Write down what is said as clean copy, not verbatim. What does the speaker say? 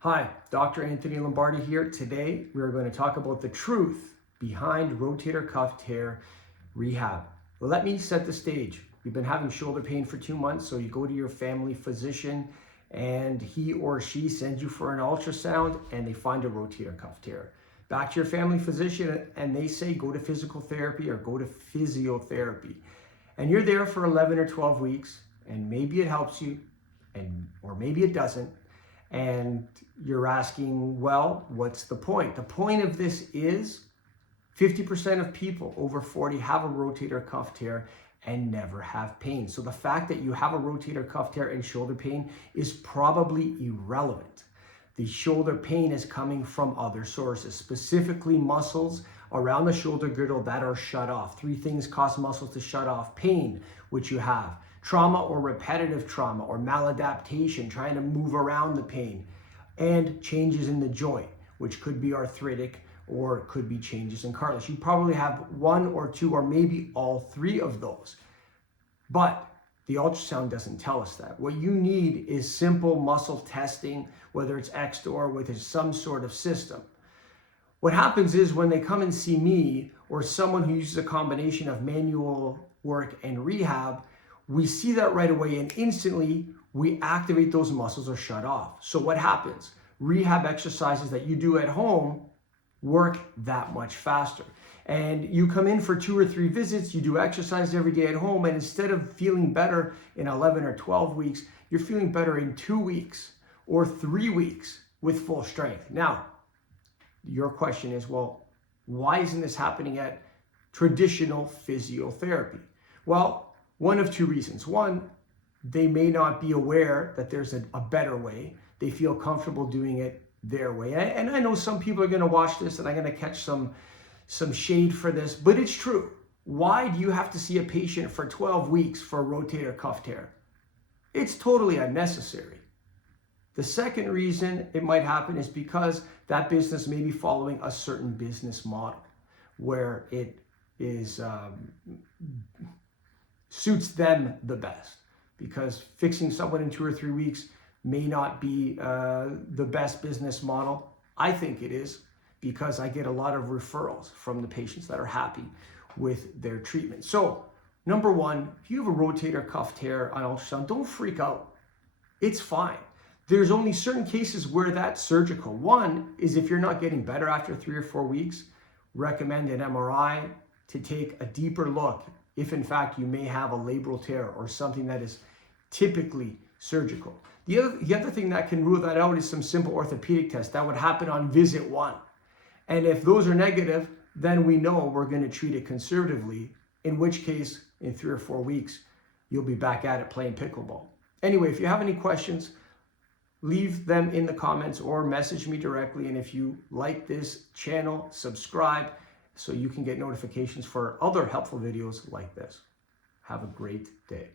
Hi, Dr. Anthony Lombardi here. Today we are going to talk about the truth behind rotator cuff tear rehab. Well, let me set the stage. You've been having shoulder pain for 2 months, so you go to your family physician and he or she sends you for an ultrasound and they find a rotator cuff tear. Back to your family physician and they say go to physical therapy or go to physiotherapy. And you're there for 11 or 12 weeks and maybe it helps you or maybe it doesn't. And you're asking, well, what's the point? The point of this is 50% of people over 40 have a rotator cuff tear and never have pain. So the fact that you have a rotator cuff tear and shoulder pain is probably irrelevant. The shoulder pain is coming from other sources, specifically muscles around the shoulder girdle that are shut off. 3 things cause muscles to shut off: pain, which you have; trauma or repetitive trauma or maladaptation, trying to move around the pain; and changes in the joint, which could be arthritic or could be changes in cartilage. You probably have 1 or 2 or maybe all 3 of those. But the ultrasound doesn't tell us that. What you need is simple muscle testing, whether it's extra or with some sort of system. What happens is when they come and see me or someone who uses a combination of manual work and rehab, we see that right away and instantly we activate those muscles or shut off. So what happens? Rehab exercises that you do at home work that much faster. And you come in for 2 or 3 visits, you do exercise every day at home, and instead of feeling better in 11 or 12 weeks, you're feeling better in 2 weeks or 3 weeks with full strength. Now, your question is, well, why isn't this happening at traditional physiotherapy? Well, one of 2 reasons. One, they may not be aware that there's a better way. They feel comfortable doing it their way. And I know some people are going to watch this and I'm going to catch some shade for this, but it's true. Why do you have to see a patient for 12 weeks for a rotator cuff tear? It's totally unnecessary. The second reason it might happen is because that business may be following a certain business model where it is suits them the best, because fixing someone in 2 or 3 weeks may not be the best business model. I think it is, because I get a lot of referrals from the patients that are happy with their treatment. So, number one, if you have a rotator cuff tear on ultrasound, don't freak out. It's fine. There's only certain cases where that's surgical. One is if you're not getting better after 3 or 4 weeks, recommend an MRI to take a deeper look if in fact you may have a labral tear or something that is typically surgical. The other thing that can rule that out is some simple orthopedic tests that would happen on visit 1. And if those are negative, then we know we're going to treat it conservatively, in which case in 3 or 4 weeks, you'll be back at it playing pickleball. Anyway, if you have any questions, leave them in the comments or message me directly. And if you like this channel, subscribe so you can get notifications for other helpful videos like this. Have a great day.